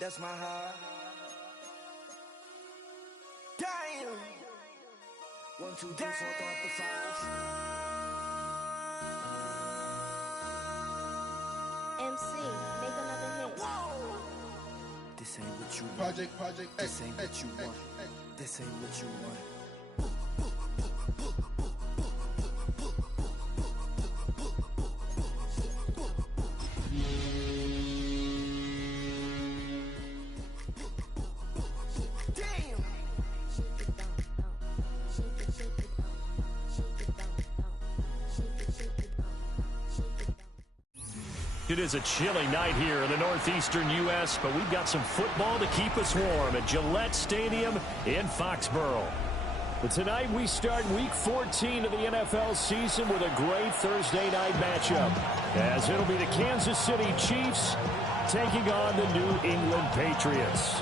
That's my heart. Damn. 1, 2, 3, 4, 5. MC, make another hit. Whoa. This ain't what you want. Project. This ain't what you want. This ain't what you want. It is a chilly night here in the northeastern U.S., but we've got some football to keep us warm at Gillette Stadium in Foxborough. But tonight we start Week 14 of the NFL season with a great Thursday night matchup, as it'll be the Kansas City Chiefs taking on the New England Patriots.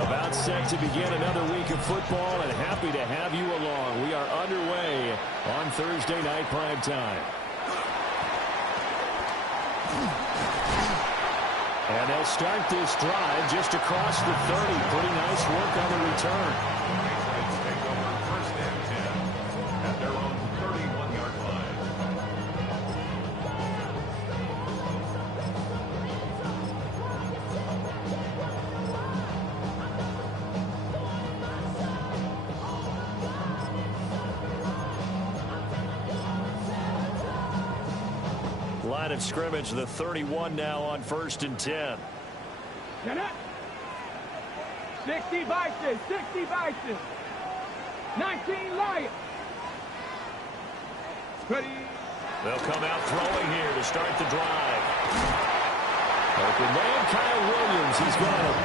About set to begin another week of football, and happy to have you along. We are underway on Thursday night primetime. And they'll start this drive just across the 30. Pretty nice work on the return. Patriots take over first and 10 at their own 31-yard line. Line of scrimmage, the 31 now on first and 10. 60 Bison, 19 Lions. Ready. They'll come out throwing here to start the drive. Open man, Kyle Williams. He's got him.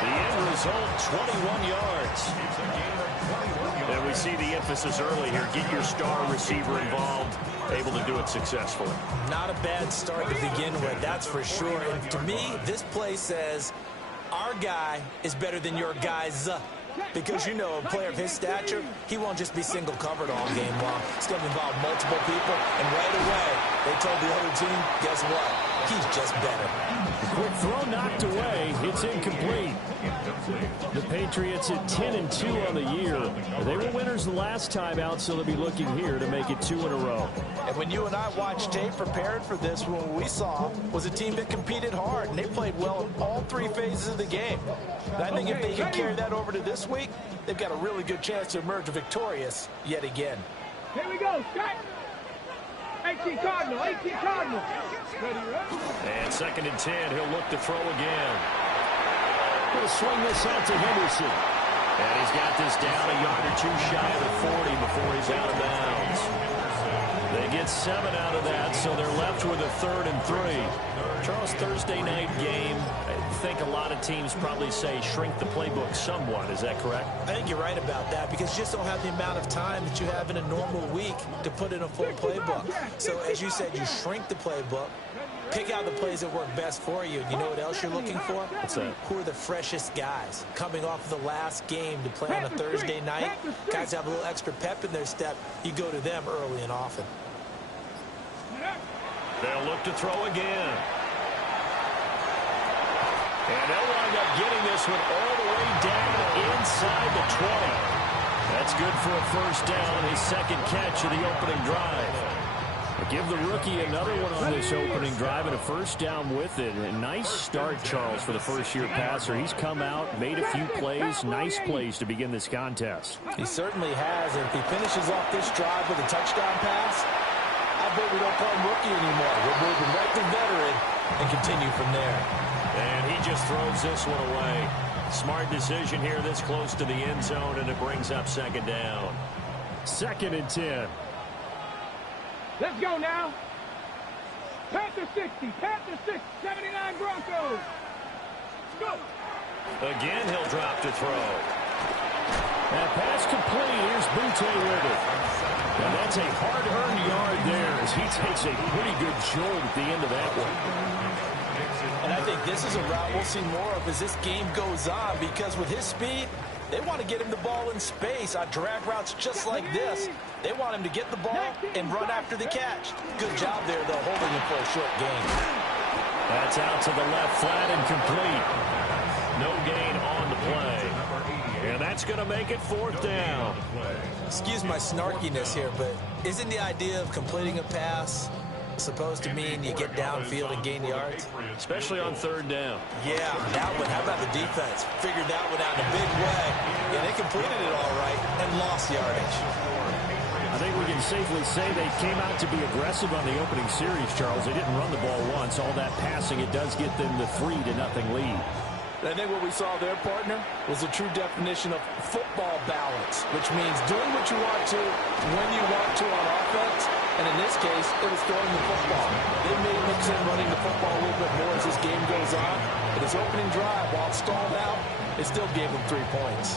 The end result, 21 yards. It's a gain of 21 yards. And we see the emphasis early here. Get your star receiver involved. Able to do it successfully. Not a bad start to begin with, that's for sure. And to me, this play says our guy is better than your guys. Because, you know, a player of his stature, he won't just be single covered all game long. It's going to involve multiple people. And right away, they told the other team, guess what? He's just better. The quick throw knocked away. It's incomplete. The Patriots at 10-2 on the year. They were winners the last time out, so they'll be looking here to make it 2 in a row. And when you and I watched tape prepared for this, what we saw was a team that competed hard, and they played well in all 3 phases of the game. And I think if they can carry that over to this week, they've got a really good chance to emerge victorious yet again. Here we go, Scott. 18 Cardinal. And second and 10, he'll look to throw again. He'll swing this out to Henderson. And he's got this down a yard or 2 shy of the 40 before he's out of bounds. They get 7 out of that, so they're left with a 3rd and 3. Charles, Thursday night game, I think a lot of teams probably say shrink the playbook somewhat. Is that correct? I think you're right about that, because you just don't have the amount of time that you have in a normal week to put in a full playbook. So as you said, you shrink the playbook, pick out the plays that work best for you. And you know what else you're looking for? What's that? Who are the freshest guys coming off of the last game to play on a Thursday night? Guys have a little extra pep in their step. You go to them early and often. They'll look to throw again. And they'll wind up getting this one all the way down inside the 20. That's good for a first down, his second catch of the opening drive. Give the rookie another one on this opening drive and a first down with it. A nice start, Charles, for the first-year passer. He's come out, made a few plays, nice plays to begin this contest. He certainly has, and if he finishes off this drive with a touchdown pass, I bet we don't call him rookie anymore. We'll move him right to veteran and continue from there. And he just throws this one away. Smart decision here this close to the end zone, and it brings up second down. 2nd and 10. Let's go now. Panther 60, 79 Broncos. Go. Again, he'll drop to throw. That pass complete. Here's Butte with it. And that's a hard-earned yard there as he takes a pretty good jolt at the end of that one. And I think this is a route we'll see more of as this game goes on, because with his speed, They want to get him the ball in space on drag routes just like this. They want him to get the ball and run after the catch. Good job there, though, holding him for a short gain. That's out to the left, flat and complete. No gain on the play. And that's going to make it 4th down. Excuse my snarkiness here, but isn't the idea of completing a pass supposed to mean you get downfield and gain yards? Especially on 3rd down. Yeah, that one. How about the defense? Figured that one out in a big way. Yeah, they completed it all right and lost yardage. I think we can safely say they came out to be aggressive on the opening series, Charles. They didn't run the ball once. All that passing, it does get them the 3-0 lead. I think what we saw there, partner, was a true definition of football balance, which means doing what you want to, when you want to on offense, and in this case, it was throwing the football. They may mix in running the football a little bit more as this game goes on, but his opening drive, while it stalled out, it still gave him 3 points.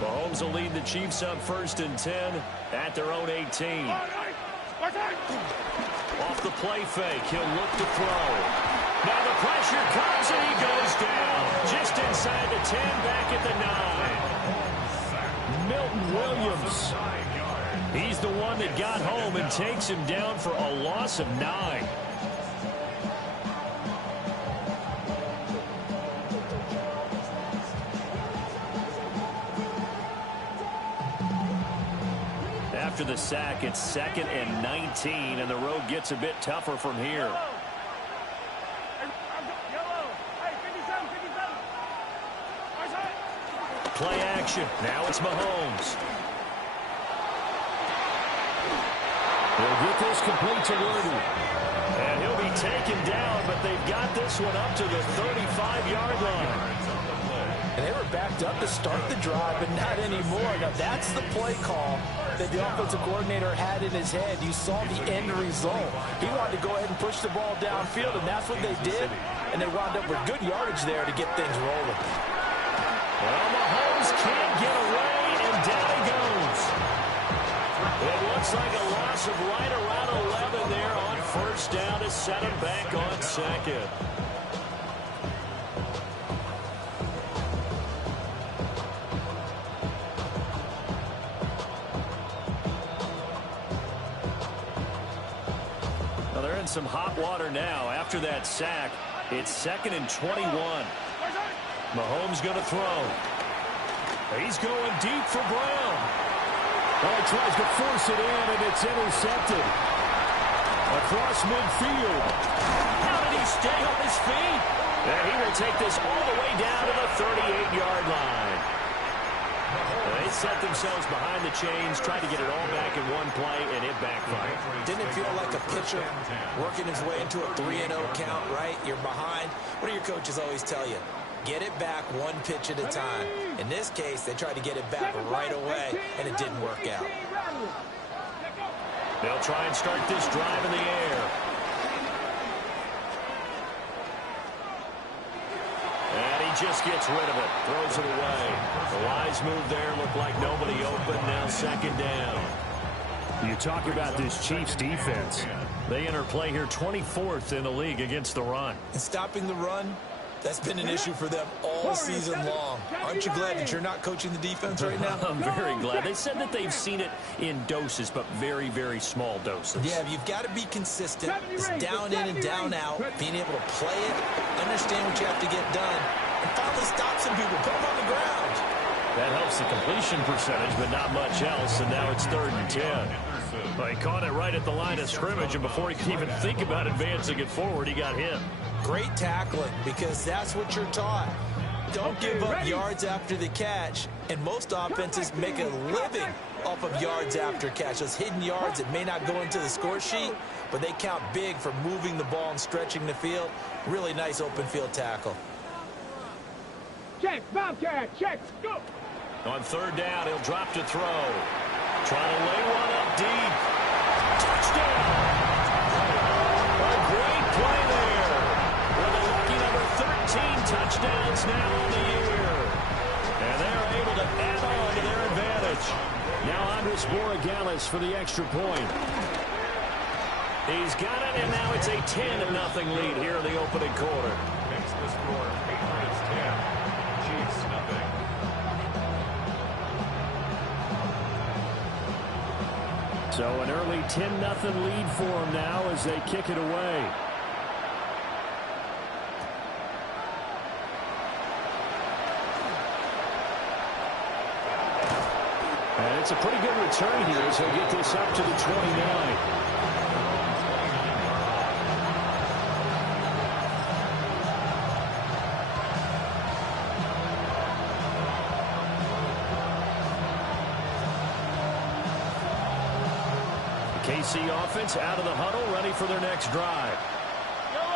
Mahomes will lead the Chiefs up 1st and 10 at their own 18. Off the play fake, he'll look to throw. Now the pressure comes and he goes down. Just inside the 10, back at the 9. Milton Williams. He's the one that got home and takes him down for a loss of 9. After the sack, it's 2nd and 19, and the road gets a bit tougher from here. Play action. Now it's Mahomes. He'll get this complete to Worthy. And he'll be taken down, but they've got this one up to the 35-yard line. And they were backed up to start the drive, but not anymore. Now, that's the play call that the offensive coordinator had in his head. You saw the end result. He wanted to go ahead and push the ball downfield, and that's what they did. And they wound up with good yardage there to get things rolling. Well, Mahomes can't get away, and down he goes. It looks like a loss of right around 11 there on 1st down to set him back on 2nd. Some hot water now after that sack. It's 2nd and 21. Mahomes going to throw. He's going deep for Brown. Oh, he tries to force it in, and it's intercepted. Across midfield. How did he stay on his feet? And he will take this all the way down to the 38-yard line. They set themselves behind the chains, tried to get it all back in one play, and it backfired. Didn't it feel like a pitcher working his way into a 3-0 count, right? You're behind. What do your coaches always tell you? Get it back one pitch at a time. In this case, they tried to get it back right away, and it didn't work out. They'll try and start this drive in the air. And he just gets rid of it. Throws it away. The wise move there. Looked like nobody open. Now 2nd down. You talk about this Chiefs defense. They enter play here 24th in the league against the run. And stopping the run, that's been an issue for them all season long. Aren't you glad that you're not coaching the defense right now? I'm very glad. They said that they've seen it in doses, but very, very small doses. Yeah, you've got to be consistent. It's down in and down out. Being able to play it, understand what you have to get done, and finally stop some people, put them on the ground. That helps the completion percentage, but not much else, and now it's 3rd and 10. Well, he caught it right at the line of scrimmage, and before he could even think about advancing it forward, he got hit. Great tackling, because that's what you're taught. Don't give up yards after the catch, and most offenses make a living off of yards after catch. Those hidden yards that may not go into the score sheet, but they count big for moving the ball and stretching the field. Really nice open field tackle. Check, Bobcat, check, go! On 3rd down, he'll drop to throw. Trying to lay one up deep. Touchdown! A great play there. With a lucky number 13 touchdowns now on the year. And they're able to add on to their advantage. Now on to It's Borregales for the extra point. He's got it, and now it's a 10-0 lead here in the opening quarter. Makes the score Patriots 10, Chiefs nothing. So an early 10-0 lead for them now as they kick it away. And it's a pretty good return here as they get this up to the 29. KC offense out of the huddle, ready for their next drive.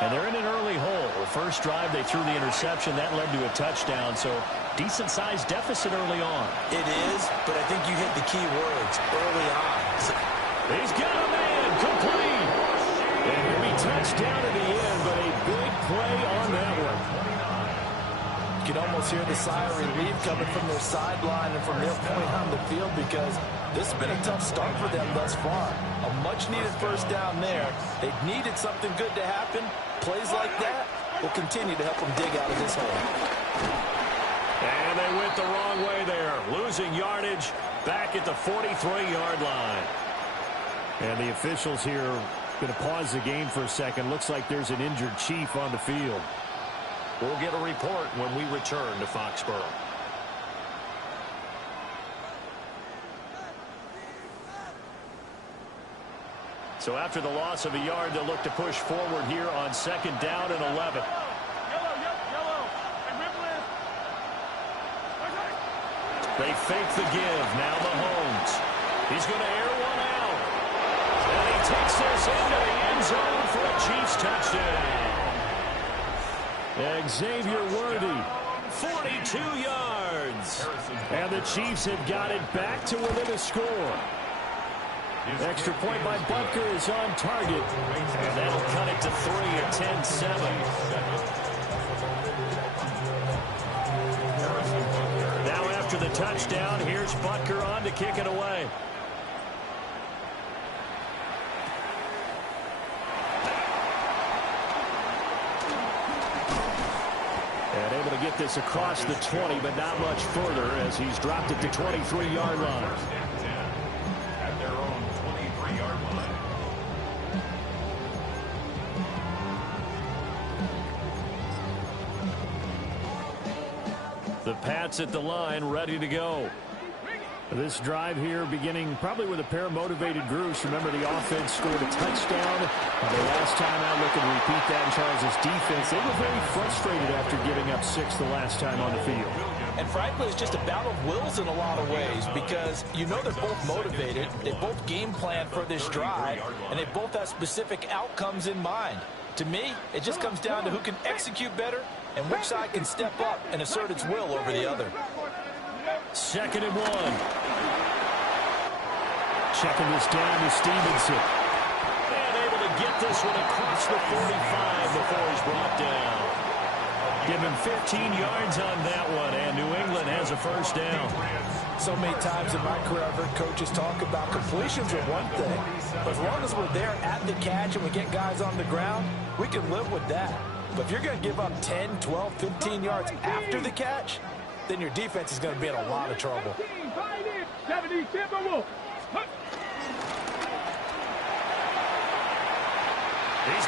And they're in an early hole. First drive, they threw the interception. That led to a touchdown, so decent-sized deficit early on. It is, but I think you hit the key words early on. He's got a man, complete. And he'll be touchdown at the end, but a big play on that one. You can almost hear the sigh of relief coming from their sideline and from their point on the field because this has been a tough start for them thus far. A much-needed first down there. They needed something good to happen. Plays like that will continue to help them dig out of this hole. And they went the wrong way there. Losing yardage back at the 43-yard line. And the officials here going to pause the game for a second. Looks like there's an injured Chief on the field. We'll get a report when we return to Foxborough. So after the loss of a yard, they'll look to push forward here on 2nd down and 11. They fake the give. Now Mahomes. He's going to air one out. And he takes this into the end zone for a Chiefs touchdown. Xavier Worthy, 42 yards. And the Chiefs have got it back to within a score. Extra point by Butker is on target. And that'll cut it to 3 at 10-7. Now after the touchdown, here's Butker on to kick it away. And able to get this across the 20, but not much further as he's dropped it to 23-yard line. At their own 23-yard line. The Pats at the line, ready to go. This drive here beginning probably with a pair of motivated groups. Remember, the offense scored a touchdown. The last time out, looking to repeat that in Charles' defense. They were very frustrated after giving up 6 the last time on the field. And frankly, it's just a battle of wills in a lot of ways because you know they're both motivated. They both game plan for this drive, and they both have specific outcomes in mind. To me, it just comes down to who can execute better and which side can step up and assert its will over the other. 2nd and 1. Checking this down to Stevenson. And able to get this one across the 45 before he's brought down. Give him 15 yards on that one, and New England has a first down. So many times in my career, I've heard coaches talk about completions are one thing. But as long as we're there at the catch and we get guys on the ground, we can live with that. But if you're going to give up 10, 12, 15 yards after the catch, then your defense is going to be in a lot of trouble. He's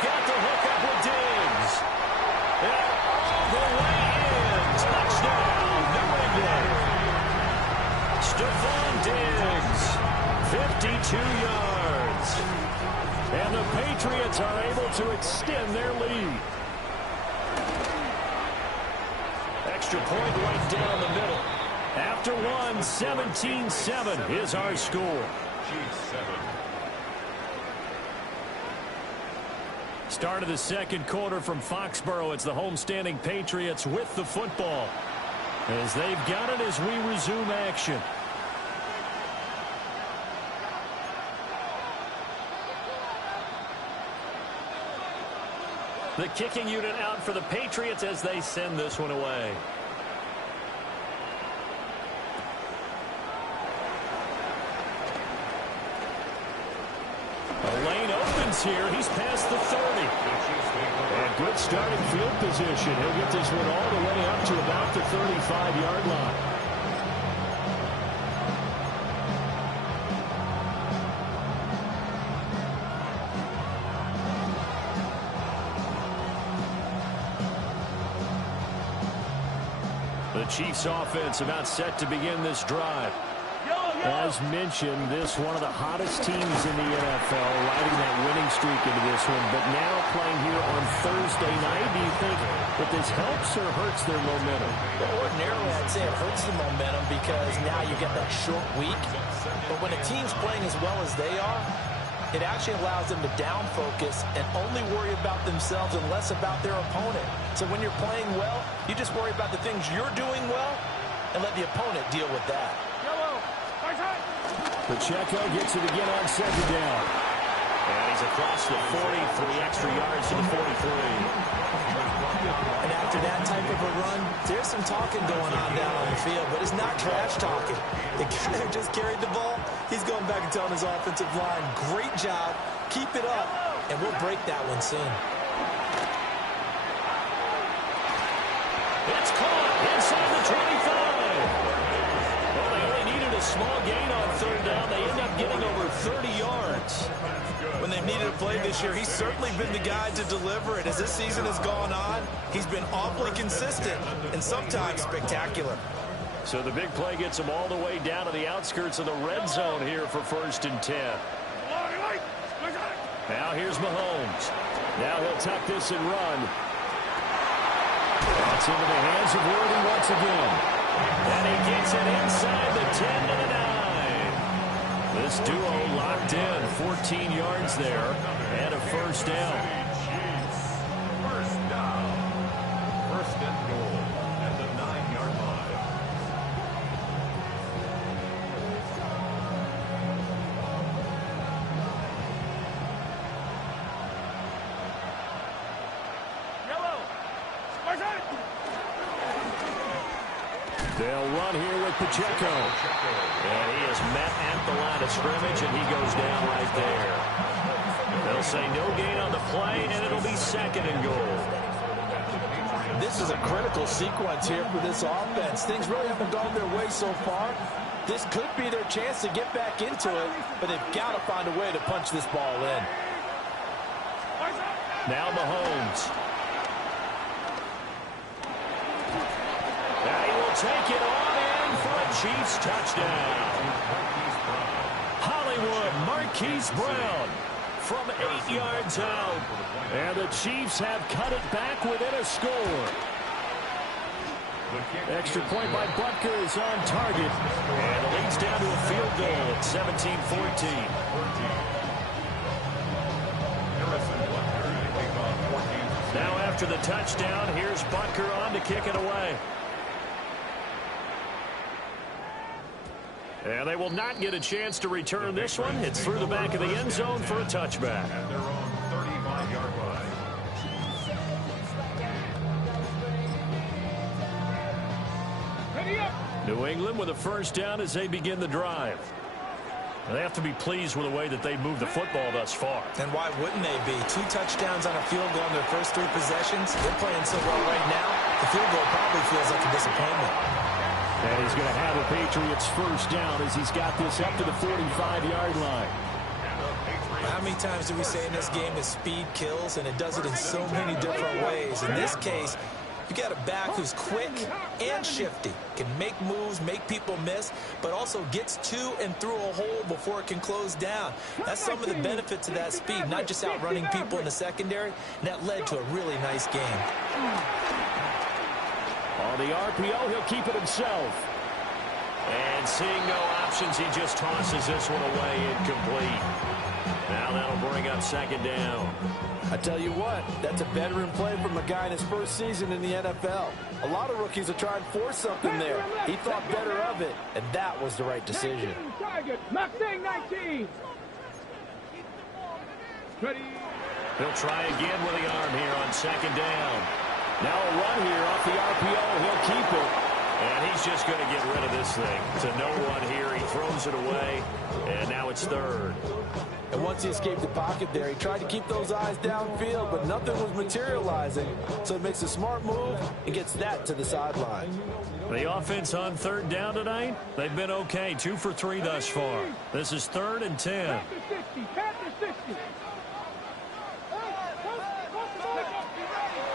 got the hook up with Diggs. And all the way in. Touchdown, New England. Stephon Diggs, 52 yards. And the Patriots are able to extend their lead. Extra point right down the middle. After one, 17-7 is our score. Chiefs 7. Start of the second quarter from Foxborough. It's the homestanding Patriots with the football as they've got it as we resume action. The kicking unit out for the Patriots as they send this one away. distance here. He's past the 30. And good starting field position. He'll get this one all the way up to about the 35-yard line. The Chiefs offense about set to begin this drive. As mentioned, this one of the hottest teams in the NFL, riding that winning streak into this one, but now playing here on Thursday night. Do you think that this helps or hurts their momentum? Well, ordinarily, I'd say it hurts the momentum because now you get that short week. But when a team's playing as well as they are, it actually allows them to down focus and only worry about themselves and less about their opponent. So when you're playing well, you just worry about the things you're doing well and let the opponent deal with that. Pacheco gets it again on second down. And he's across the 40, 3 extra yards to the 43. And after that type of a run, there's some talking going on down on the field, but it's not trash talking. The guy who just carried the ball, he's going back and telling his offensive line, great job, keep it up, and we'll break that one soon. It's caught inside the 25. Well, they only needed a small gain on third down. They end up getting over 30 yards. When they've needed a play this year, he's certainly been the guy to deliver it. As this season has gone on, he's been awfully consistent and sometimes spectacular. So the big play gets them all the way down to the outskirts of the red zone here for 1st and 10. Now here's Mahomes. Now he'll tuck this and run. That's into the hands of Worthy once again. And he gets it inside the 10 to the 9. This duo locked in, 14 yards there, and a first down. First down. First and goal at the 9-yard line. They'll run here with Pacheco. And he is met at the line of scrimmage, and he goes down right there. They'll say no gain on the play, and it'll be 2nd and goal. This is a critical sequence here for this offense. Things really haven't gone their way so far. This could be their chance to get back into it, but they've got to find a way to punch this ball in. Now Mahomes. Now he will take it on in for a Chiefs touchdown. Hollywood Marquise Brown from 8 yards out. And the Chiefs have cut it back within a score. Extra point by Butker is on target. And it leads down to a field goal at 17-14. Now after the touchdown, here's Butker on to kick it away. And they will not get a chance to return this one. It's through the back of the end zone for a touchback. At their own 35-yard line. New England with a first down as they begin the drive. They have to be pleased with the way that they moved the football thus far. And why wouldn't they be? 2 touchdowns on a field goal in their first 3 possessions. They're playing so well right now, the field goal probably feels like a disappointment. And he's going to have a Patriots first down as he's got this up to the 45-yard line. How many times do we say in this game that speed kills, and it does it in so many different ways? In this case, you got a back who's quick and shifty, can make moves, make people miss, but also gets to and through a hole before it can close down. That's some of the benefits of that speed, not just outrunning people in the secondary, and that led to a really nice game. On the RPO, he'll keep it himself. And seeing no options, he just tosses this one away incomplete. Now that'll bring up 2nd down. I tell you what, that's a veteran play from a guy in his first season in the NFL. A lot of rookies will try and force something there. He thought better of it, and that was the right decision. Mustang 19. He'll try again with the arm here on 2nd down. Now a run here off the RPO. He'll keep it. And he's just going to get rid of this thing. To no one here. He throws it away. And now it's third. And once he escaped the pocket there, he tried to keep those eyes downfield, but nothing was materializing. So he makes a smart move and gets that to the sideline. The offense on third down tonight, they've been okay. 2 for 3 thus far. This is 3rd and 10.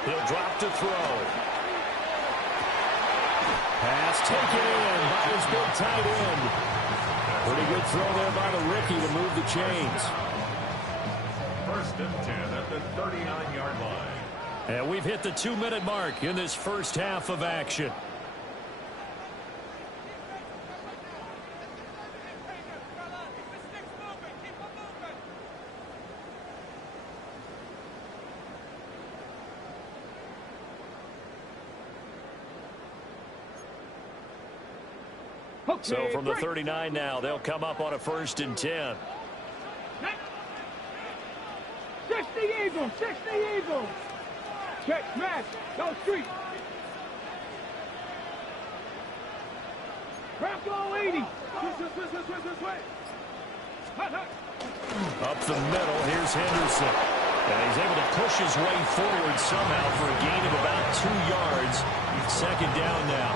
He'll drop to throw. Pass taken in by his big tight end. Pretty good throw there by the rookie to move the chains. 1st and 10 at the 39-yard line. And we've hit the 2-minute mark in this first half of action. So from the 39 now, they'll come up on a 1st and 10. 60 Eagles, 60 Eagles. Check, smash, go street. Bronco 80. Up the middle, here's Henderson. And he's able to push his way forward somehow for a gain of about 2 yards. 2nd down now.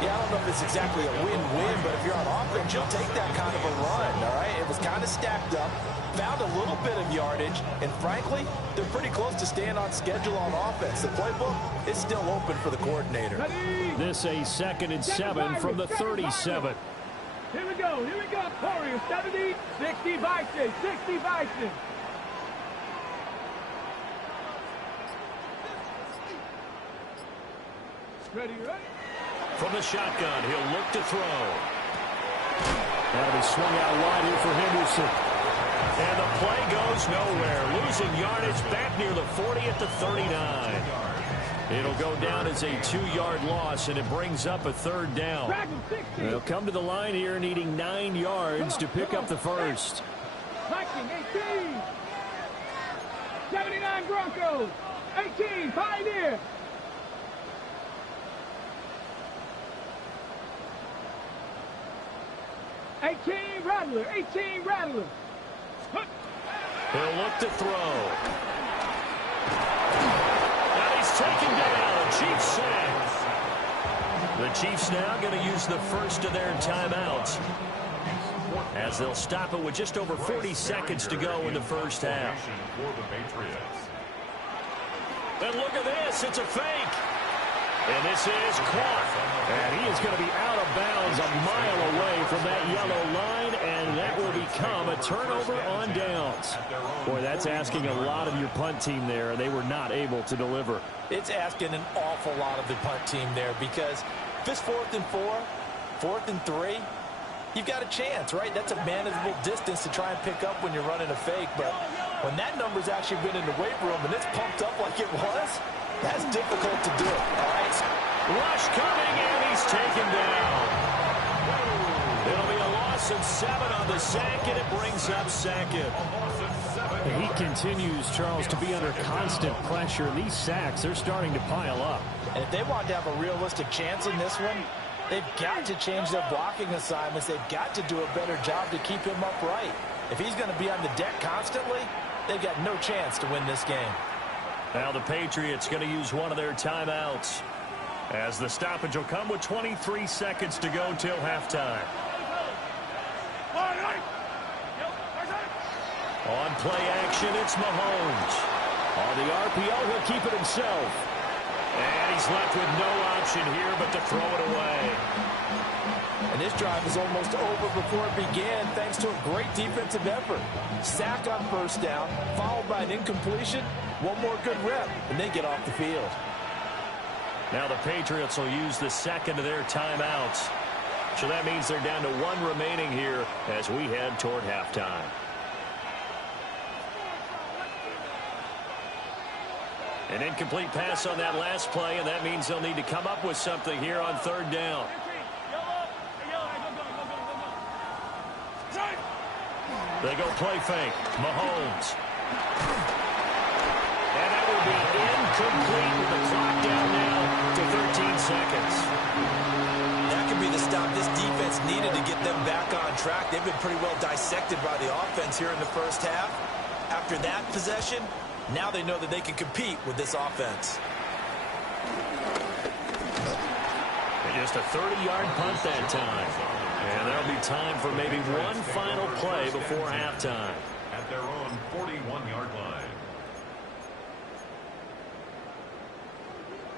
Yeah, I don't know if it's exactly a win-win, but if you're on offense, you'll take that kind of a run, all right? It was kind of stacked up, found a little bit of yardage, and frankly, they're pretty close to staying on schedule on offense. The playbook is still open for the coordinator. This a 2nd and 7 from the 37. Here we go, Warriors, 70, 60 Bison, 60 Bison. Ready? From the shotgun, he'll look to throw. That'll be swung out wide here for Henderson. And the play goes nowhere. Losing yardage back near the 40 at the 39. It'll go down as a 2-yard loss, and it brings up a 3rd down. They'll come to the line here needing 9 yards to pick up the first. 18. 79 Broncos. 18, Pioneer. 18 Rattler, 18 Rattler. He'll look to throw. And he's taken down. Chiefs sack. The Chiefs now going to use the first of their timeouts, as they'll stop it with just over 40 seconds to go in the first half. And look at this. It's a fake. And this is caught. And he is going to be out of bounds a mile away from that yellow line, and that will become a turnover on downs. Boy, that's asking a lot of your punt team there. They were not able to deliver. It's asking an awful lot of the punt team there, because if it's 4th and 4, 4th and 3, you've got a chance, right? That's a manageable distance to try and pick up when you're running a fake. But when that number's actually been in the weight room and it's pumped up like it was, that's difficult to do. All right. Rush coming, and he's taken down. It'll be a loss of 7 on the sack, and it brings up 2nd. He continues, Charles, to be under constant pressure. These sacks, they're starting to pile up. And if they want to have a realistic chance in this one, they've got to change their blocking assignments. They've got to do a better job to keep him upright. If he's going to be on the deck constantly, they've got no chance to win this game. Now the Patriots going to use one of their timeouts, as the stoppage will come with 23 seconds to go till halftime. On play action, it's Mahomes. On the RPO, he'll keep it himself. And he's left with no option here but to throw it away. And this drive is almost over before it began, thanks to a great defensive effort. Sack on 1st down, followed by an incompletion. One more good rep, and they get off the field. Now the Patriots will use the 2nd of their timeouts. So that means they're down to 1 remaining here as we head toward halftime. An incomplete pass on that last play, and that means they'll need to come up with something here on 3rd down. They go play fake. Mahomes. And that will be incomplete with the clock down now to 13 seconds. That could be the stop this defense needed to get them back on track. They've been pretty well dissected by the offense here in the first half. After that possession, now they know that they can compete with this offense. And just a 30-yard punt that time. And there'll be time for maybe one final play before halftime. At their own 41-yard line.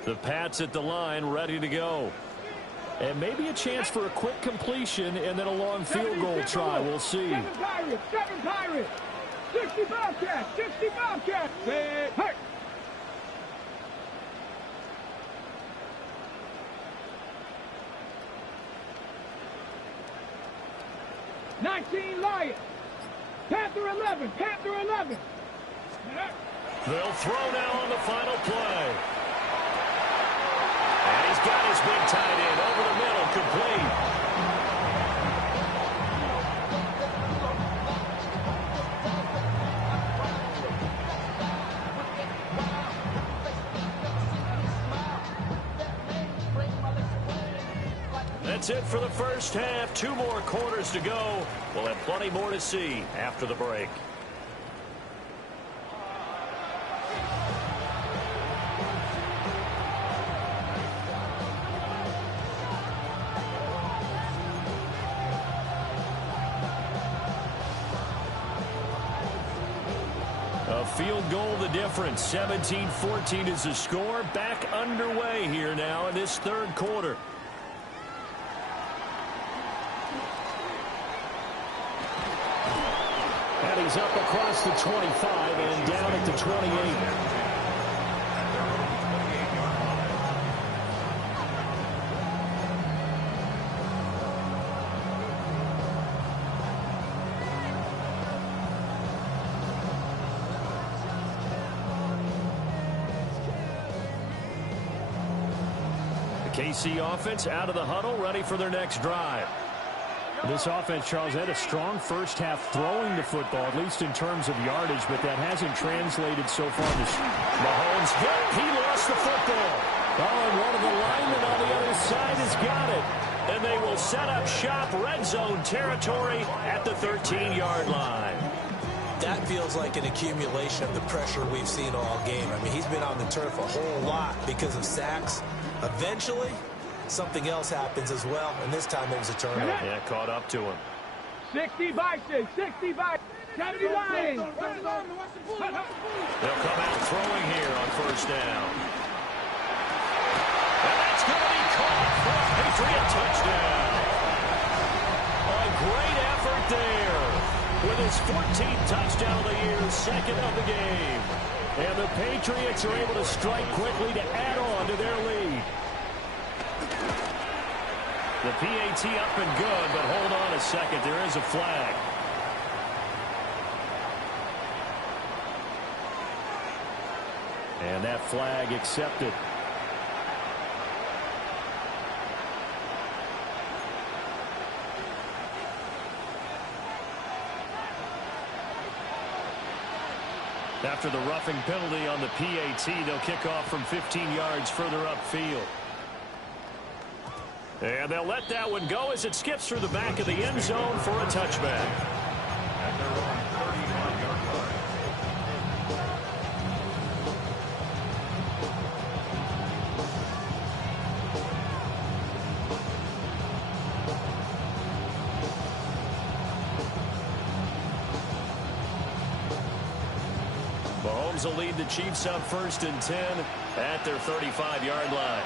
The Pats at the line, ready to go. And maybe a chance for a quick completion and then a long field goal try. We'll see. 7 Pirates. 60 Bobcats. 60 Bobcats. Hey. 19 Lions. Panther 11. Panther 11. They'll throw now on the final play. And he's got his big tight end over the middle, complete. That's it for the first half. 2 more quarters to go. We'll have plenty more to see after the break. A field goal the difference. 17-14 is the score. Back underway here now in this third quarter. And he's up across the 25 and down at the 28. KC offense out of the huddle, ready for their next drive. This offense, Charles, had a strong first half throwing the football, at least in terms of yardage, but that hasn't translated so far. Mahomes hit. He lost the football. Oh, and one of the linemen on the other side has got it. And they will set up shop, red zone territory at the 13-yard line. That feels like an accumulation of the pressure we've seen all game. I mean, he's been on the turf a whole lot because of sacks. Eventually, something else happens as well, and this time it was a turnover. Yeah, caught up to him. 60 Vikings, 60 Vikings, 70 Lions. They'll come out throwing here on first down. And that's going to be caught for a Patriot touchdown. A great effort there. With his 14th touchdown of the year, second of the game. And the Patriots are able to strike quickly to add on to their lead. The PAT up and good, but hold on a second. There is a flag. And that flag accepted. After the roughing penalty on the PAT, they'll kick off from 15 yards further upfield. And they'll let that one go as it skips through the back of the end zone for a touchback. At their own 31-yard line. Mahomes will lead the Chiefs up 1st and 10 at their 35-yard line.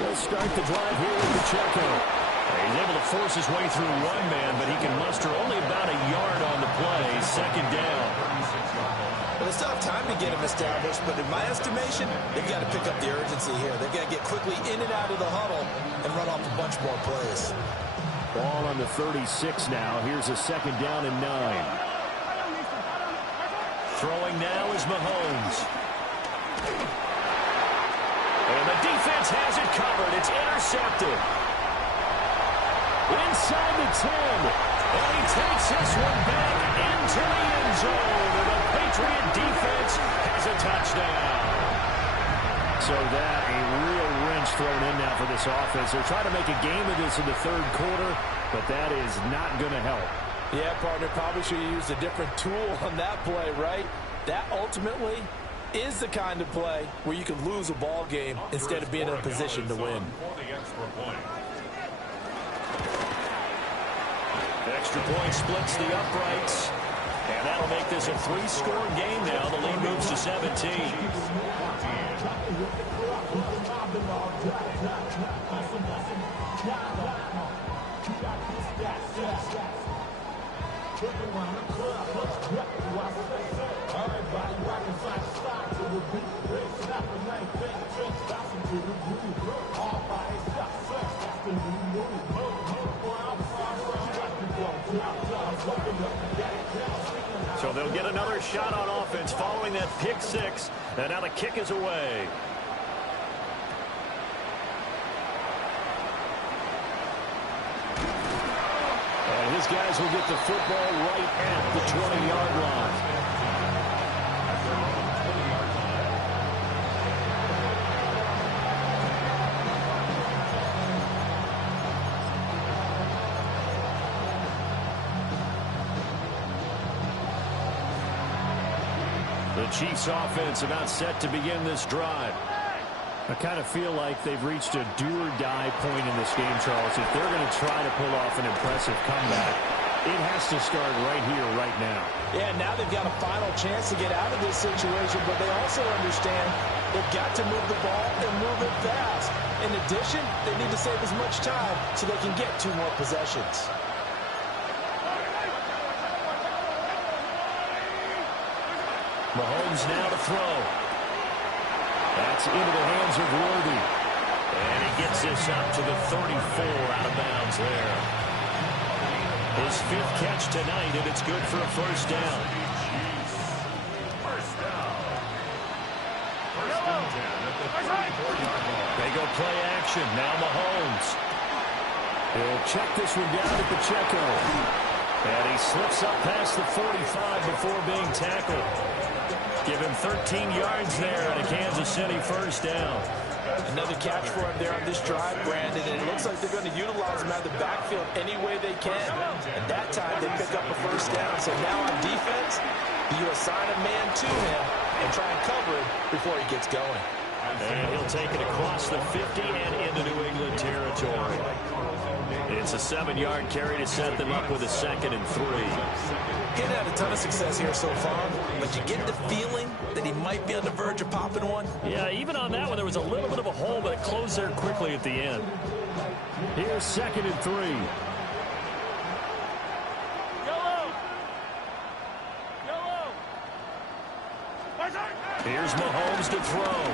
They'll start the drive here with Pacheco. He's able to force his way through one man, but he can muster only about a yard on the play. Second down. Well, they still have time to get him established, but in my estimation, they've got to pick up the urgency here. They've got to get quickly in and out of the huddle and run off a bunch more plays. Ball on the 36 now. Here's a second down and 9. Throwing now is Mahomes. And the defense has it covered. It's intercepted. Inside the 10. And he takes this one back into the end zone. And the Patriot defense has a touchdown. So that a real wrench thrown in now for this offense. They're trying to make a game of this in the third quarter, but that is not going to help. Yeah, partner, probably should have used a different tool on that play, right? That ultimately is the kind of play where you can lose a ball game instead of being in a position to win. Extra point splits the uprights. And that'll make this a 3-score game now. The lead moves to 17. So they'll get another shot on offense following that pick six. And now the kick is away. And his guys will get the football right at the 20-yard line. The Chiefs offense about set to begin this drive. I kind of feel like they've reached a do-or-die point in this game, Charles. If they're going to try to pull off an impressive comeback, it has to start right here, right now. Yeah, now they've got a final chance to get out of this situation, but they also understand they've got to move the ball and move it fast. In addition, they need to save as much time so they can get 2 more possessions. Mahomes now to throw. That's into the hands of Worthy. And he gets this up to the 34 out of bounds there. His 5th catch tonight, and it's good for a first down. They go play action. Now Mahomes. He'll check this one down to Pacheco. And he slips up past the 45 before being tackled. Give him 13 yards there and a Kansas City first down. Another catch for him there on this drive, Brandon, and it looks like they're going to utilize him out of the backfield any way they can. And that time they pick up a first down. So now on defense, you assign a man to him and try and cover it before he gets going. And he'll take it across the 50 and into New England territory. It's a 7-yard carry to set them up with a 2nd and 3. He had a ton of success here so far, but you get the feeling that he might be on the verge of popping one. Yeah, even on that one, there was a little bit of a hole, but it closed there quickly at the end. Here's 2nd and 3. Here's Mahomes to throw.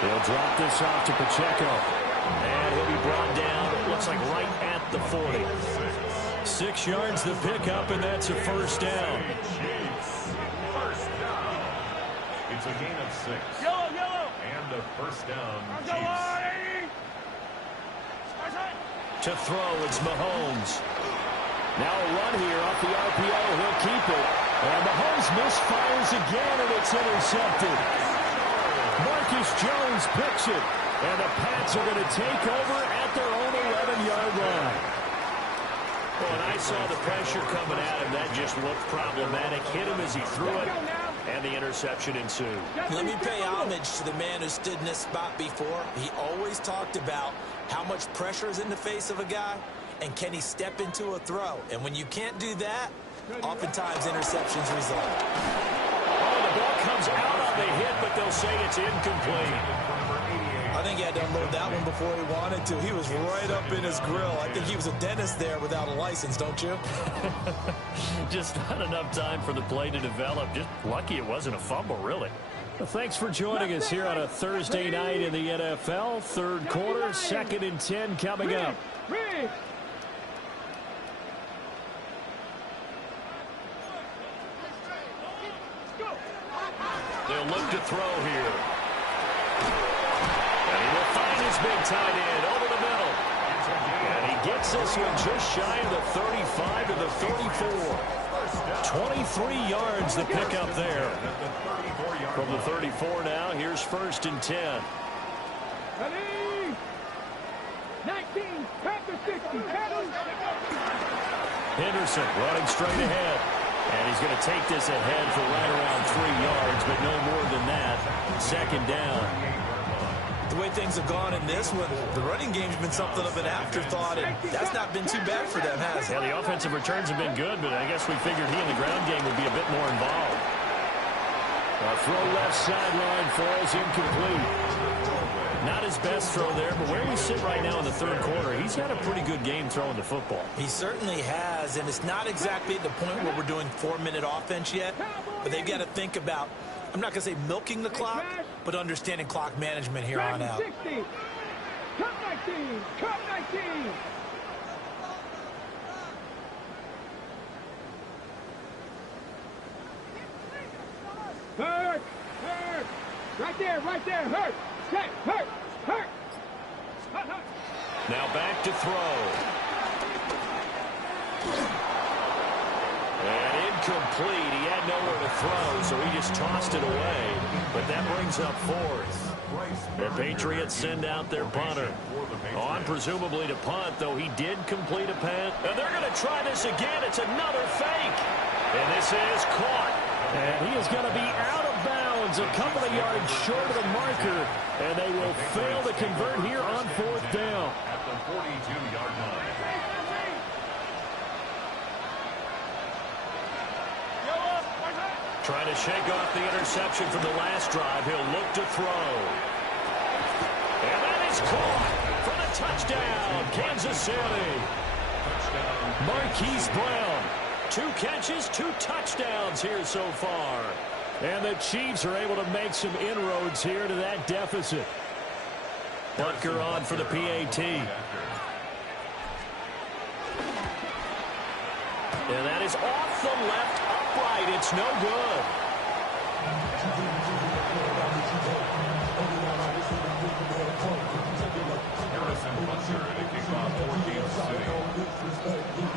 They'll drop this off to Pacheco. And he'll be brought down, it looks like right at the 40. 6 yards the pickup, and that's a first down. It's a gain of 6. And a first down, Chiefs. To throw, it's Mahomes. Now a run here off the RPO. He'll keep it. And Mahomes misfires again, and it's intercepted. Marcus Jones picks it. And the Pats are going to take over at their own 11-yard line. Well, and I saw the pressure coming at him. That just looked problematic. Hit him as he threw it, and the interception ensued. Let me pay homage to the man who stood in this spot before. He always talked about how much pressure is in the face of a guy, and can he step into a throw. And when you can't do that, oftentimes interceptions result. Oh, the ball comes out on the hit, but they'll say it's incomplete. I think he had to unload that one before he wanted to. He was right up in his grill. I think he was a dentist there without a license, don't you? Just not enough time for the play to develop. Just lucky it wasn't a fumble, really. Well, thanks for joining us here on a Thursday night in the NFL. Third quarter, 2nd and 10 coming up. They'll look to throw here. And he will find his big tight end over the middle. And he gets this one just shy of the 35 to the 34. 23 yards the pick up there. From the 34 now, here's 1st and 10. Ready? 19, Panther 60, Henderson running straight ahead. And he's going to take this ahead for right around 3 yards, but no more than that. 2nd down. The way things have gone in this one, the running game's been something of an afterthought, and that's not been too bad for them, has it? Yeah, the offensive returns have been good, but I guess we figured he in the ground game would be a bit more involved. A throw left sideline falls incomplete. Not his best throw there, but where we sit right now in the 3rd quarter, he's had a pretty good game throwing the football. He certainly has, and it's not exactly at the point where we're doing 4-minute offense yet, but they've got to think about, I'm not going to say milking the clock, but understanding clock management here on out. 60. Cut 19. Cut 19. Hurt. Hurt. Right there. Right there. Hurt. Check. Hurt. Hurt. Now back to throw. And incomplete. He had nowhere to throw, so he just tossed it away. But that brings up 4th. The Patriots send out their punter. On presumably to punt, though he did complete a punt. And they're going to try this again. It's another fake. And this is caught. And he is going to be out of bounds a couple of yards short of the marker. And they will fail to convert here on 4th down. At the 42-yard line. Trying to shake off the interception from the last drive. He'll look to throw. And that is caught for the touchdown, Kansas City. Marquise Brown, 2 catches, 2 touchdowns here so far. And the Chiefs are able to make some inroads here to that deficit. Butker on for the PAT. And that is off the left upright. It's no good.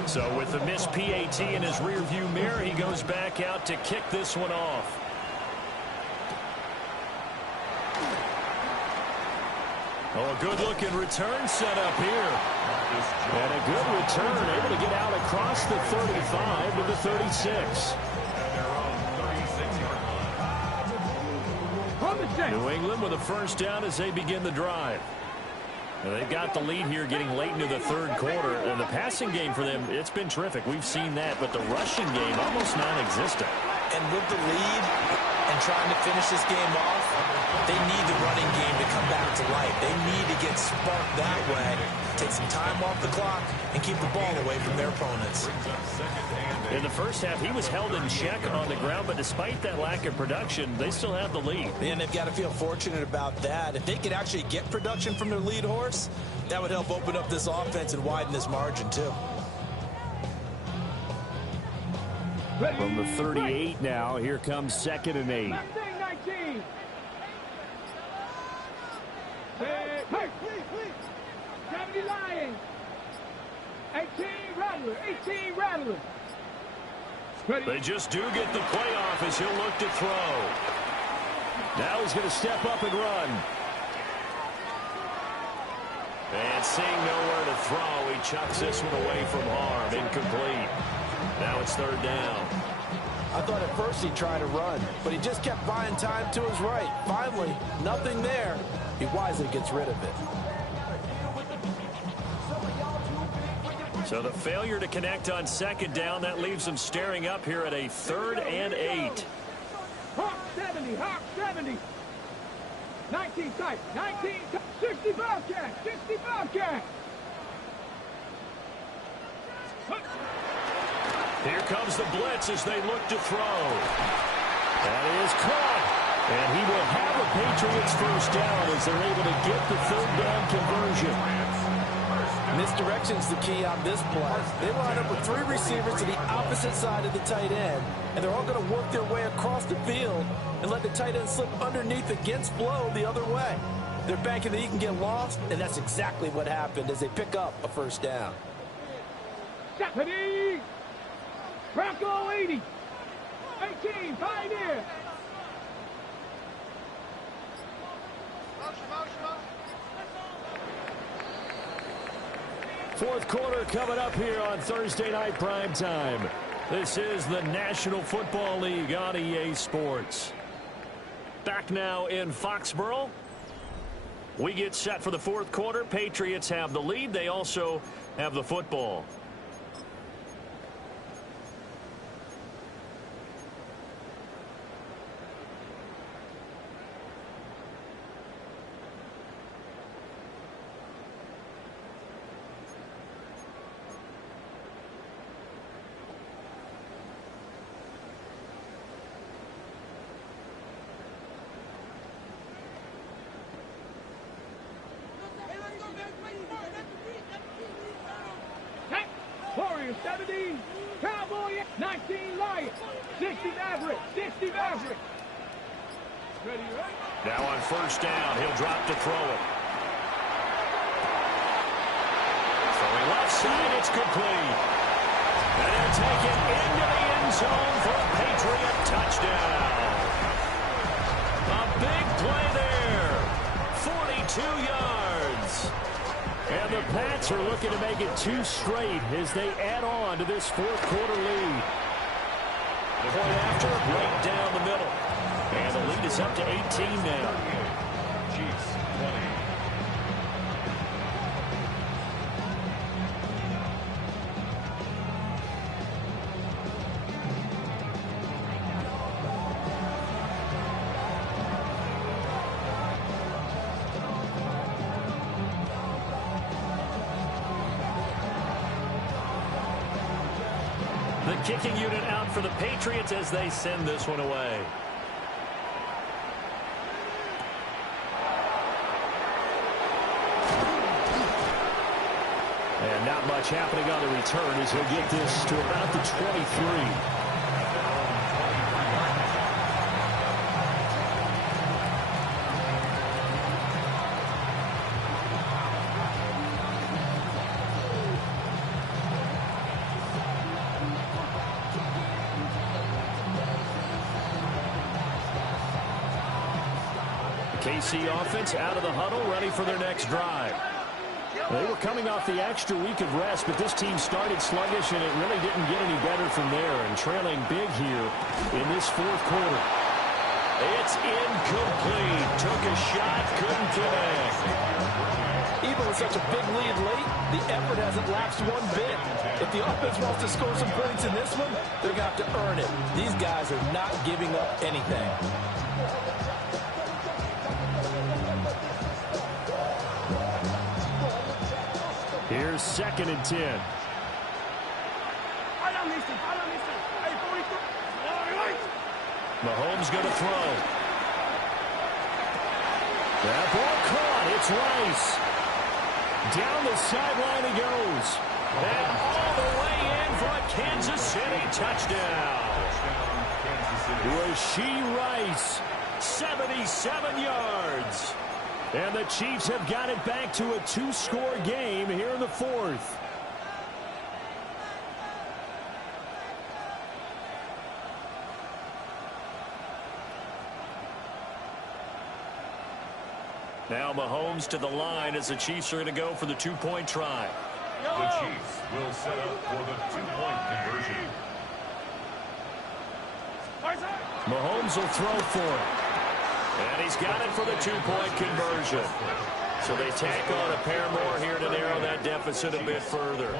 So with the missed PAT in his rearview mirror, he goes back out to kick this one off. Oh, a good-looking return set up here. And a good return, able to get out across the 35 to the 36. New England with a 1st down as they begin the drive. Now they've got the lead here getting late into the 3rd quarter. And the passing game for them, it's been terrific. We've seen that, but the rushing game almost non-existent. And with the lead and trying to finish this game off, they need the running game to come back to life. They need to get sparked that way, take some time off the clock, and keep the ball away from their opponents. In the 1st half, he was held in check on the ground, but despite that lack of production, they still have the lead. And they've got to feel fortunate about that. If they could actually get production from their lead horse, that would help open up this offense and widen this margin, too. From the 38 now, here comes 2nd and 8. 19. Hey, 70 Lions. 18 Rattler. 18 Rattler. They just do get the playoff as he'll look to throw. Now he's going to step up and run. And seeing nowhere to throw, he chucks this one away from harm. Incomplete. Now it's 3rd down. I thought at first he'd try to run, but he just kept buying time to his right. Finally, nothing there. He wisely gets rid of it. So the failure to connect on 2nd down, that leaves them staring up here at a 3rd and 8. Hawk 70. Hawk 70. 19 tight. 19 tight. 60 Bobcat. 60 Bobcat. Here comes the blitz as they look to throw. That is caught. And he will have a Patriots 1st down as they're able to get the 3rd down conversion. Misdirection's the key on this play. They line up with 3 receivers to the opposite side of the tight end, and they're all going to work their way across the field and let the tight end slip underneath against flow the other way. They're banking that he can get lost, and that's exactly what happened as they pick up a 1st down. Stephanie! Bronco 80. 18, Pioneer. Fourth quarter coming up here on Thursday Night Primetime. This is the National Football League on EA Sports. Back now in Foxborough. We get set for the fourth quarter. Patriots have the lead. They also have the football. Warriors 70, Cowboy 19 Lions, 60 Maverick, 60 Maverick. Ready, right? Now on first down, he'll drop to throw it. Throwing left side, it's complete. And he'll take it into the end zone for a Patriot touchdown. A big play there. 42 yards. And the Pats are looking to make it 2 straight as they add on to this fourth quarter lead. Point after, right down the middle. And the lead is up to 18 now. Chiefs 20. The kicking unit out for the Patriots as they send this one away. And not much happening on the return as he'll get this to about the 23. KC offense out of the huddle, ready for their next drive. They were coming off the extra week of rest, but this team started sluggish, and it really didn't get any better from there, and trailing big here in this fourth quarter. It's incomplete. Took a shot, couldn't connect. Even with such a big lead late, the effort hasn't lapsed one bit. If the offense wants to score some points in this one, they're going to have to earn it. These guys are not giving up anything. Here's 2nd and 10. Mahomes going to throw. That ball caught. It's Rice. Down the sideline he goes. And all the way in for a Kansas City touchdown. Rashee Rice, 77 yards. And the Chiefs have got it back to a 2-score game here in the fourth. Now Mahomes to the line as the Chiefs are going to go for the 2-point try. The Chiefs will set up for the 2-point conversion. Mahomes will throw for it. And he's got it for the 2-point conversion. So they tack on a pair more here to narrow that deficit a bit further.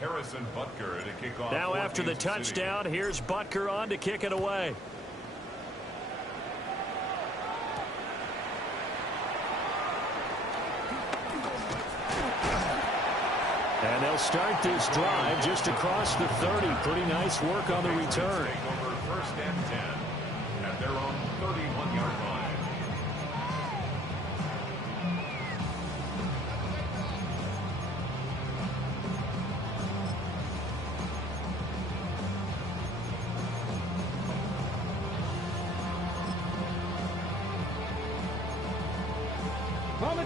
Harrison Butker to kick off. Now after the touchdown, here's Butker on to kick it away. And they'll start this drive just across the 30. Pretty nice work on the return. Take over 1st and 10 at their own 31-yard line.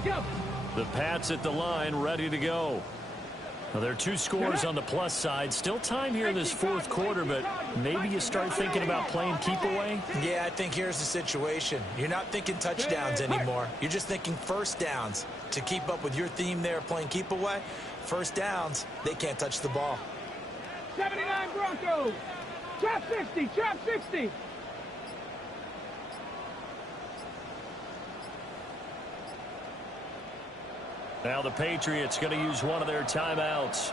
Go. The Pats at the line, ready to go. Well, there are two scores on the plus side. Still time here in this fourth quarter, but maybe you start thinking about playing keep away? Yeah, I think here's the situation. You're not thinking touchdowns anymore. You're just thinking first downs. To keep up with your theme there, playing keep away, first downs, they can't touch the ball. 79 Broncos. Trap 60. Trap 60. Now the Patriots going to use one of their timeouts.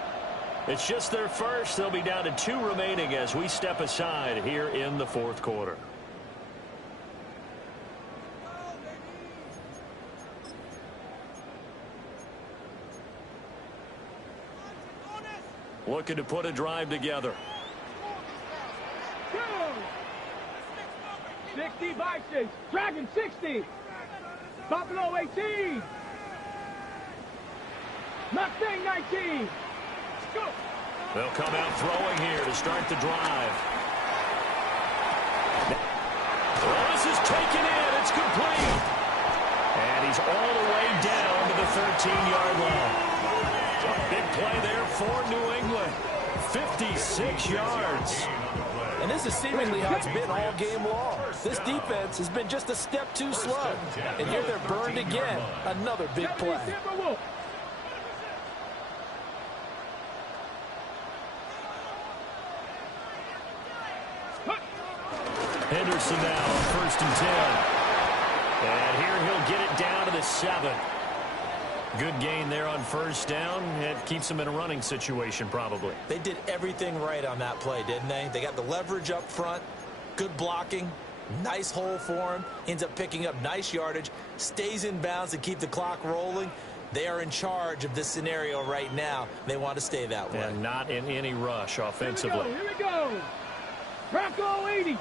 It's just their first. They'll be down to 2 remaining as we step aside here in the fourth quarter. Looking to put a drive together. Go. 60 Vikings. Dragon 60. Buffalo 18. Mustang 19. Go. They'll come out throwing here to start the drive. Well, this is taken in. It's complete. And he's all the way down to the 13-yard line. Big play there for New England. 56 yards. And this is seemingly how it's been all game long. This defense has been just a step too slow. And here they're burned again. Another big play. Henderson now on 1st and 10. And here he'll get it down to the 7. Good gain there on 1st down. It keeps them in a running situation probably. They did everything right on that play, didn't they? They got the leverage up front, good blocking, nice hole for him, ends up picking up nice yardage, stays in bounds to keep the clock rolling. They are in charge of this scenario right now. They want to stay that way. And not in any rush offensively. Here we go. Bronco 80.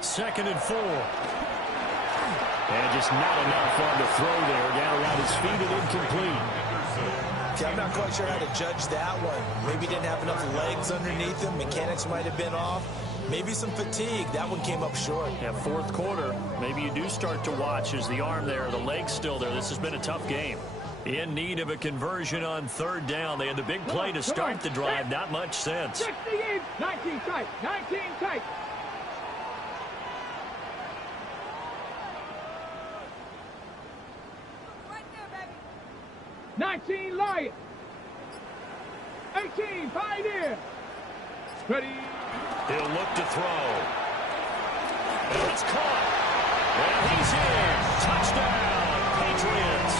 Second and 4. And just not enough on the throw there. Down around his feet and incomplete. See, I'm not quite sure how to judge that one. Maybe he didn't have enough legs underneath him. Mechanics might have been off. Maybe some fatigue. That one came up short. Yeah, fourth quarter. Maybe you do start to watch as the arm there, the leg's still there. This has been a tough game. In need of a conversion on 3rd down. They had the big play to start the drive. Not much sense. 60 in. 19 tight. 19 tight. Right there, baby. 19 Lion. 18 Pioneer. Ready. He'll look to throw. And it's caught. And he's in. Touchdown, Patriots.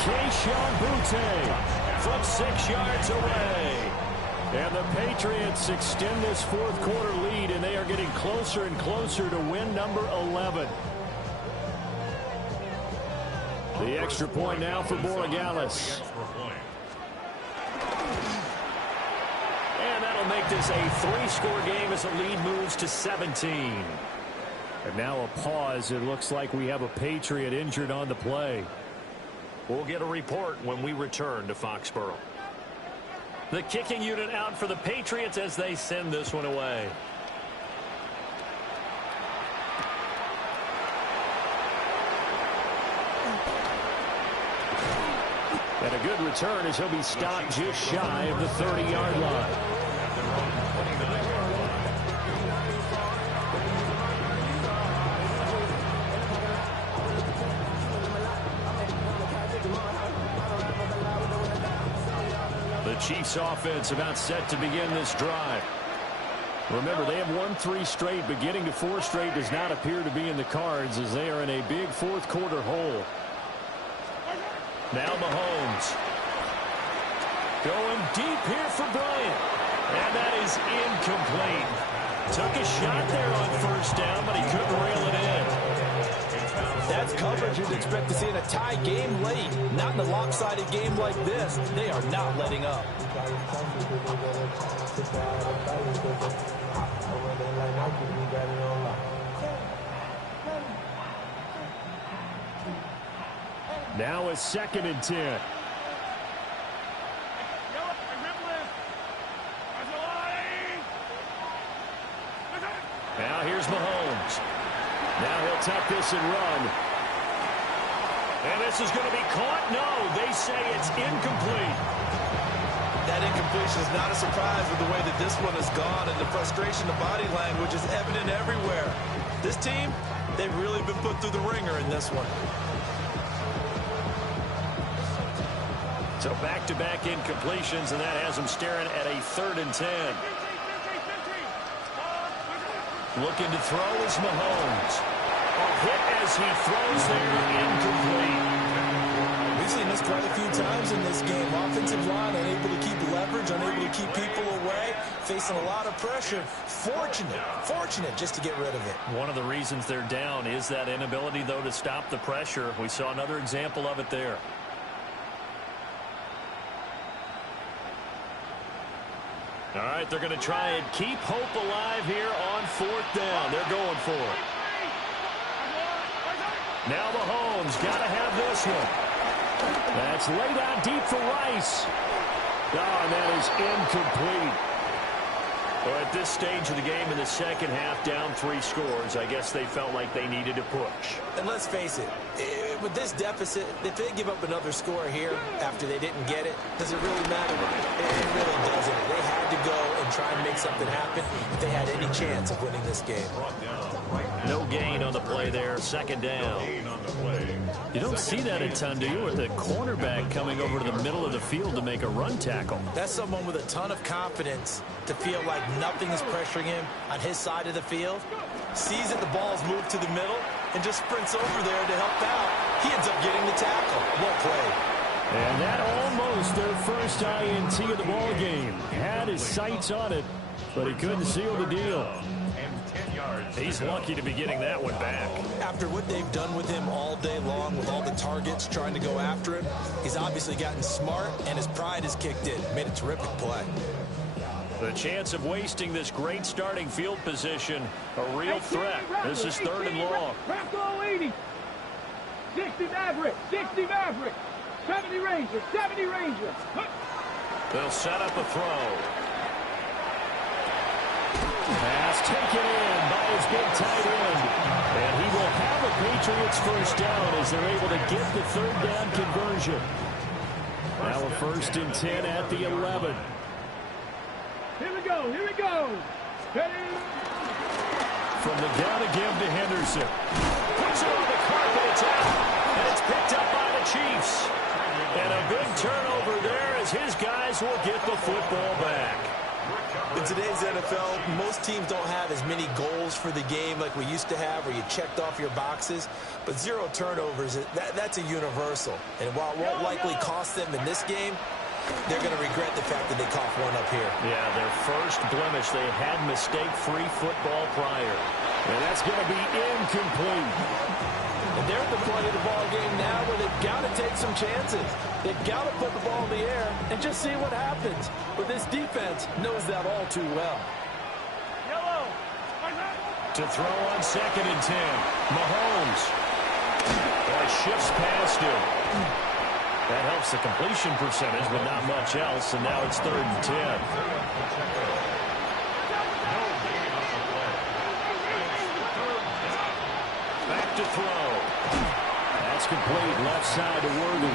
Keyshawn Butte from 6 yards away. And the Patriots extend this fourth quarter lead, and they are getting closer and closer to win number 11. The extra point now for Borregales. And that'll make this a 3-score game as the lead moves to 17. And now a pause. It looks like we have a Patriot injured on the play. We'll get a report when we return to Foxborough. The kicking unit out for the Patriots as they send this one away. And a good return as he'll be stopped just shy of the 30-yard line. The Chiefs offense about set to begin this drive. Remember, they have won 3 straight, but getting to 4 straight does not appear to be in the cards as they are in a big fourth quarter hole. Now Mahomes. Going deep here for Bryant. And that is incomplete. Took a shot there on 1st down, but he couldn't reel it in. That's coverage you'd expect to see in a tie game late. Not in a lopsided game like this. They are not letting up. Now a 2nd and 10. tuck this and run. And this is going to be caught. No, they say it's incomplete. That incompletion is not a surprise with the way that this one has gone, and the frustration, the body language is evident everywhere. This team, they've really been put through the ringer in this one. So back-to-back incompletions, and that has them staring at a 3rd and 10. Looking to throw is Mahomes. A hit as he throws there, incomplete. We've seen this quite a few times in this game. Offensive line unable to keep leverage, unable to keep people away, facing a lot of pressure. Fortunate just to get rid of it. One of the reasons they're down is that inability, though, to stop the pressure. We saw another example of it there. All right, they're going to try and keep hope alive here on 4th down. They're going for it. Now Mahomes got to have this one. That's laid out deep for Rice. Oh, and that is incomplete. Well, at this stage of the game in the second half, down 3 scores, I guess they felt like they needed to push. And let's face it, with this deficit, if they give up another score here after they didn't get it, does it really matter? It really doesn't. They had to go and try and make something happen if they had any chance of winning this game. No gain on the play there, 2nd down. You don't see that a ton, do you? With the cornerback coming over to the middle of the field to make a run tackle. That's someone with a ton of confidence to feel like nothing is pressuring him on his side of the field. Sees that the ball's moved to the middle and just sprints over there to help out. He ends up getting the tackle. Well played. And that almost their first INT of the ball game. Had his sights on it, but he couldn't seal the deal. He's lucky to be getting that one back. After what they've done with him all day long, with all the targets trying to go after him, he's obviously gotten smart, and his pride has kicked in. Made a terrific play. The chance of wasting this great starting field position, a real threat. This is 3rd and long. Crack all 80. 60 Maverick. 60 Maverick. 70 Ranger. 70 Ranger. They'll set up a throw. Pass taken in by his big tight end. And he will have a Patriots first down as they're able to get the 3rd down conversion. Now a 1st and 10 at the 11. Here we go. Here we go. Ready? From the gun again to Henderson. Puts it on the carpet. It's out. And it's picked up by the Chiefs. And a big turnover there as his guys will get the football back. In today's NFL, most teams don't have as many goals for the game like we used to have, where you checked off your boxes. But 0 turnovers, that's a universal. And while it won't likely cost them in this game, they're going to regret the fact that they coughed one up here. Yeah, their first blemish. They had mistake-free football prior. And that's going to be incomplete. And they're at the point of the ball game now where they've got to take some chances. They've got to put the ball in the air and just see what happens. But this defense knows that all too well. To throw on 2nd and 10. Mahomes. Shifts past him. That helps the completion percentage, but not much else. And now it's 3rd and 10. Back to throw. That's complete. Left side to Worthy.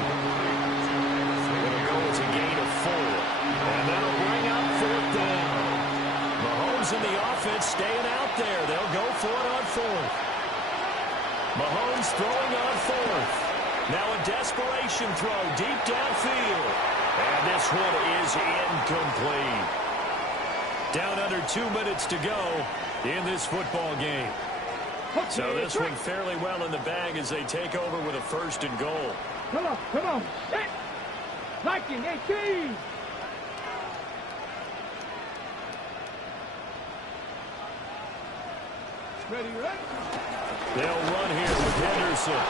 It'll go as a gain of 4. And that'll bring up 4th down. Mahomes and the offense staying out there. They'll go for it on 4th. Mahomes throwing on 4th. Now a desperation throw deep downfield. And this one is incomplete. Down under 2 minutes to go in this football game. So this one fairly well in the bag as they take over with a 1st and goal. Come on, come on. Set. Viking 18. Ready, ready? They'll run here with Henderson.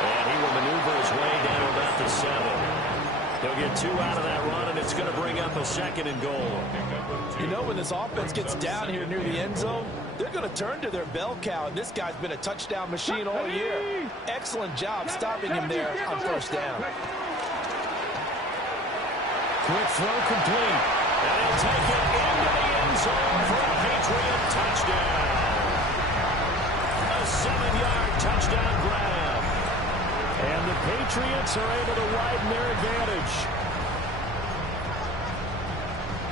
And he will maneuver his way down to about the 7. He'll get 2 out of that run, and it's going to bring up a 2nd and goal. You know, when this offense gets down here near the end zone, they're going to turn to their bell cow, and this guy's been a touchdown machine all year. Excellent job stopping him there on 1st down. Quick throw complete. And he'll take it into the end zone for a Patriot touchdown. A 7-yard Patriots are able to widen their advantage.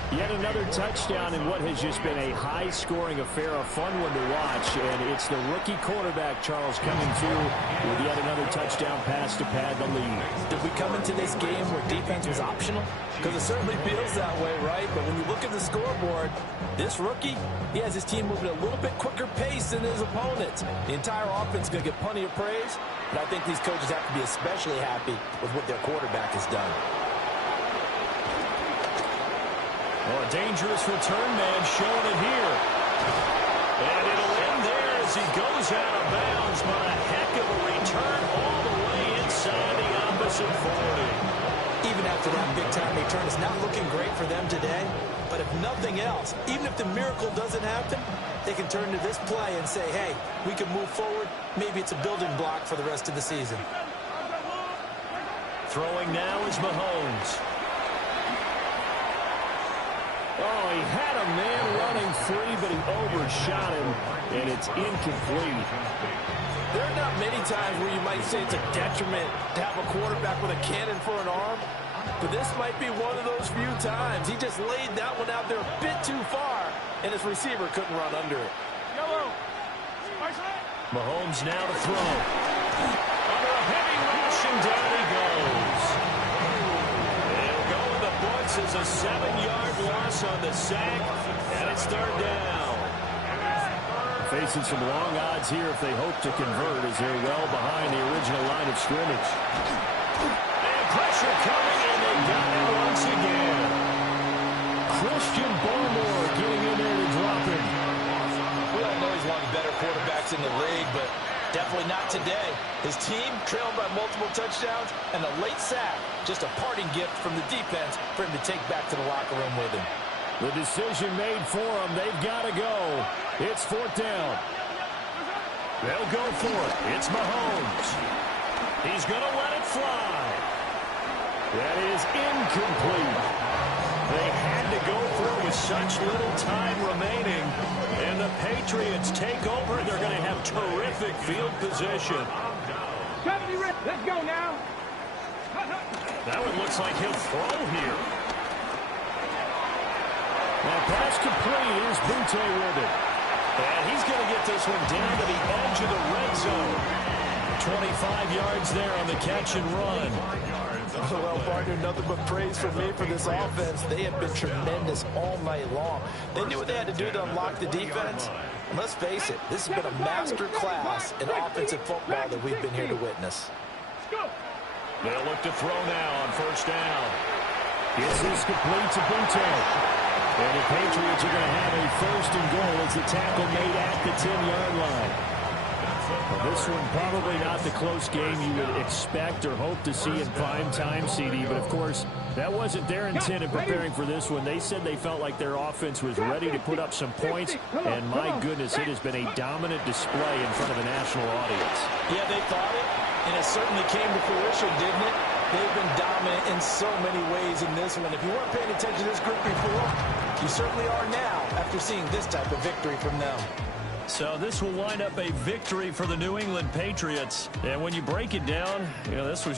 Yet another touchdown in what has just been a high-scoring affair, a fun one to watch. And it's the rookie quarterback, Charles, coming through with yet another touchdown pass to pad the lead. Did we come into this game where defense was optional? Because it certainly feels that way, right? But when you look at the scoreboard, this rookie, he has his team moving at a little bit quicker pace than his opponents. The entire offense is going to get plenty of praise, but I think these coaches have to be especially happy with what their quarterback has done. Oh, a dangerous return man showing it here. And it'll end there as he goes out of bounds, but a heck of a return all the way inside the opposite 40. Even after that big-time return, it's not looking great for them today. But if nothing else, even if the miracle doesn't happen, they can turn to this play and say, hey, we can move forward. Maybe it's a building block for the rest of the season. Throwing now is Mahomes. Oh, he had a man running free, but he overshot him, and it's incomplete. There are not many times where you might say it's a detriment to have a quarterback with a cannon for an arm, but this might be one of those few times. He just laid that one out there a bit too far, and his receiver couldn't run under it. Mahomes now to throw. Under a heavy rush, and down he goes. It'll go in the books as a 7-yard loss on the sack, and it's third down. Facing some long odds here if they hope to convert, as they're well behind the original line of scrimmage. And pressure coming, and they got it once again. Christian Barmore getting in there to drop him. We all know he's one of the better quarterbacks in the league, but definitely not today. His team trailed by multiple touchdowns, and a late sack, just a parting gift from the defense for him to take back to the locker room with him. The decision made for them. They've got to go. It's fourth down. They'll go for it. It's Mahomes. He's going to let it fly. That is incomplete. They had to go through with such little time remaining. And the Patriots take over. They're going to have terrific field position. 70, let's go now. That one looks like he'll throw here. Now pass complete. Here's Bunte with it. And he's going to get this one down to the edge of the red zone. 25 yards there on the catch and run. Well, partner, nothing but praise from me for this offense. They have been tremendous all night long. They knew what they had to do to unlock the defense. And let's face it, this has been a master class in offensive football that we've been here to witness. They'll look to throw now on first down. This is complete to Bunte. And the Patriots are going to have a first and goal as the tackle made at the 10-yard line. Well, this one probably not the close game you would expect or hope to see in prime time, CD. But, of course, that wasn't their intent in preparing for this one. They said they felt like their offense was ready to put up some points. And, my goodness, it has been a dominant display in front of a national audience. Yeah, they thought it, and it certainly came to fruition, didn't it? They've been dominant in so many ways in this one. If you weren't paying attention to this group before, you certainly are now after seeing this type of victory from them. So this will wind up a victory for the New England Patriots. And when you break it down, this was